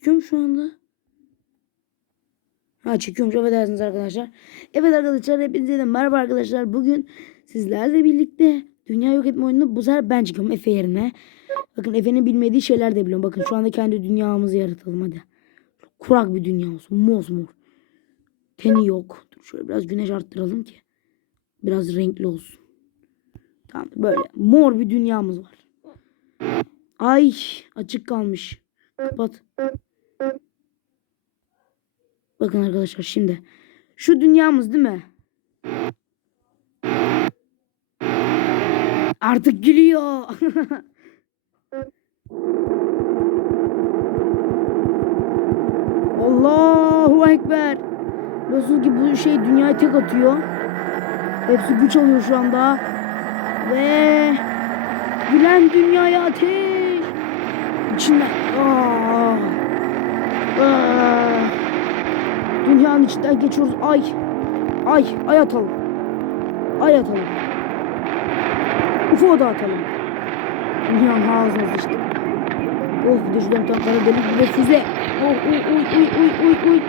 çekiyorum şu anda. Ha çekiyorum affedersiniz arkadaşlar. Evet arkadaşlar hepinize de merhaba arkadaşlar. Bugün sizlerle birlikte dünya yok etme oyununu bu sefer ben çıkıyorum Efe yerine. Bakın Efe'nin bilmediği şeyler de biliyorum. Bakın şu anda kendi dünyamızı yaratalım hadi. Kurak bir dünya olsun. Mosmor. Teni yok. Dur şöyle biraz güneş arttıralım ki. Biraz renkli olsun. Tamam böyle mor bir dünyamız var. Ay açık kalmış. Kapat. Bakın arkadaşlar şimdi. Şu dünyamız değil mi? Artık gülüyor. Allahu Ekber. Nasıl ki bu şey dünyayı tek atıyor. Hepsi güç alıyor şu anda. Ve gülen dünyaya ateş. İçinden. Aa. Aa. Dünyanın içinden geçiyoruz. Ay. Ay. Ay atalım. Ay atalım. UFO da atalım. Dünyanın ağzına sıçtık. Oh bir de şuradan tam kara delik bir de füze. Oh uy uy uy uy uy uy.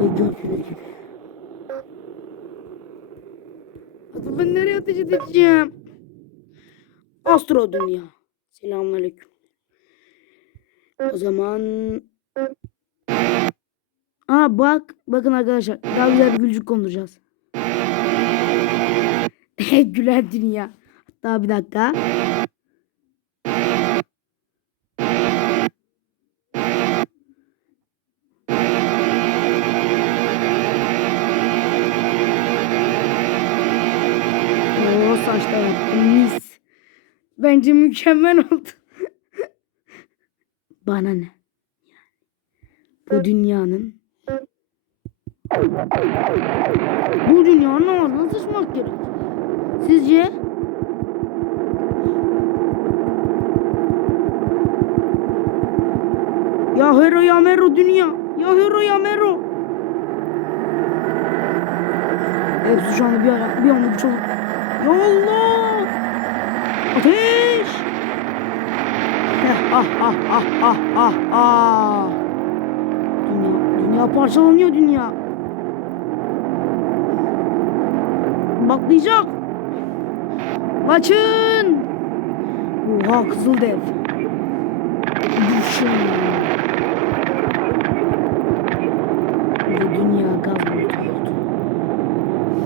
Ve gördüğünüz gibi. Hadi ben nereye ateş? Astro dünya. Selamünaleyküm. O zaman Aa bak bakın arkadaşlar daha güzel bir gülcük konduracağız. Gülen dünya. Hatta bir dakika. Oo saçlar yaptım mis. Bence mükemmel oldu. Bana ne? Bu dünyanın bu dünyanın ağzına sıçmak gerek. Sizce? Ya hero ya mero dünya. Ya hero ya mero. Hepsi şu anda bir, ara, bir anda bir çoluk. Ya Allah! Ateş! Ah ah ah ah ah ah. Dünya, dünya parçalanıyor dünya. Patlayacak. Kaçın. Oha kızıl dev. Düşün. Bu dünya gaz bulutu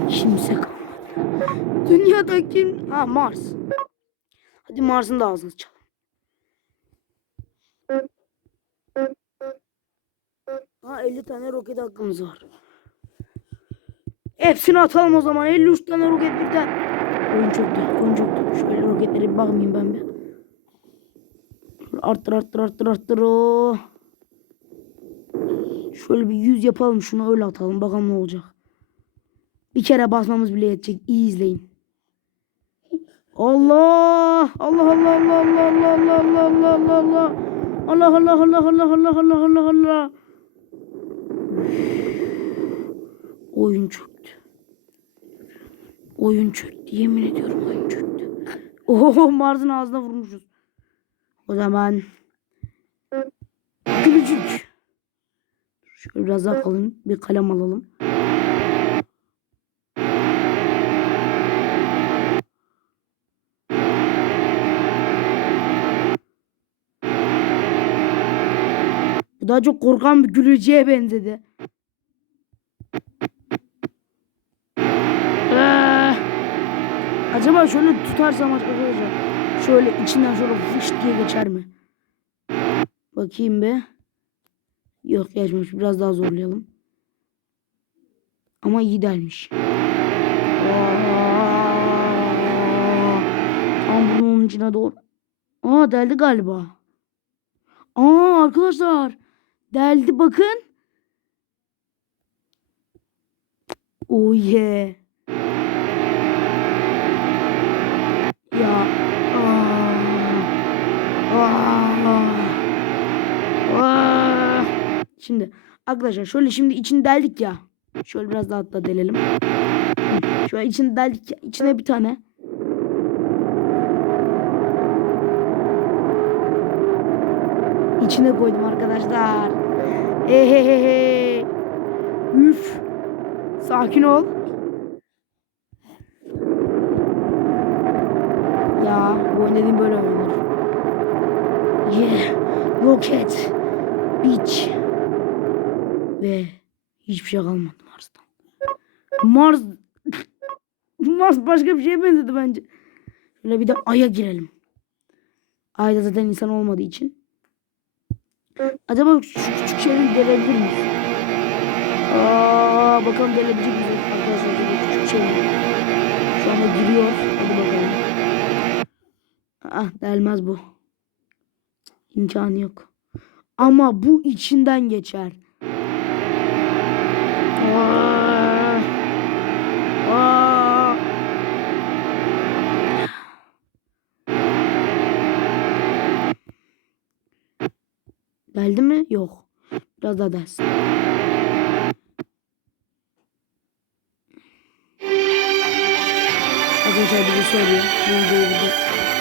Kimse kalmadı. Dünyada kim? Ha Mars. Hadi Mars'ın da ağzını çalalım. Ha 50 tane roket hakkımız var. Hepsini atalım o zaman. 53 tane roket birden. Oyun çöktü. Oyun çöktü. Şöyle roketlere bir bakmayayım ben bir. Arttır arttır arttır arttır o. Şöyle bir 100 yapalım şunu öyle atalım. Bakalım ne olacak. Bir kere basmamız bile yetecek. İyi izleyin. Allah! Allah Allah Allah Allah Allah Allah Allah Allah Allah Allah Allah Allah Allah Allah Allah Allah Oyun çöktü. Oyun çöktü. Yemin ediyorum oyun çöktü. Oho Mars'ın ağzına vurmuşuz. O zaman gülücük. Şöyle biraz daha kalın bir kalem alalım. Bu daha çok korkan bir gülücüğe benzedi. Acaba şöyle tutarsam arkadaşlar şöyle içinden şöyle fış diye geçer mi? Bakayım be. Yok geçmemiş. Biraz daha zorlayalım. Ama iyi delmiş. Tam bunun içine doğru. Aa deldi galiba. Aa arkadaşlar. Deldi bakın. Oh yeah. Şimdi arkadaşlar şöyle şimdi içini deldik ya. Şöyle biraz daha da delelim. Şöyle içini deldik ya. İçine bir tane. içine koydum arkadaşlar. Ehehehe. Üf. Sakin ol. Ya bu oyun dediğim böyle oynanır. Yeah. Roket. Beach. Ve hiçbir şey kalmadı Mars'tan. Mars Mars başka bir şeye benzedi bence. Şöyle bir de Ay'a girelim. Ayda zaten insan olmadığı için. Acaba şu küçük şeyleri delebilir miyiz? Aa, bakalım delebilecek miyiz arkadaşlar acaba küçük şeyleri. Şu anda giriyor. Hadi bakalım. Ah delmez bu. İmkanı yok. Ama bu içinden geçer. Geldi mi? Yok. Biraz daha dersin. Arkadaşlar bir. Bu videoyu bir de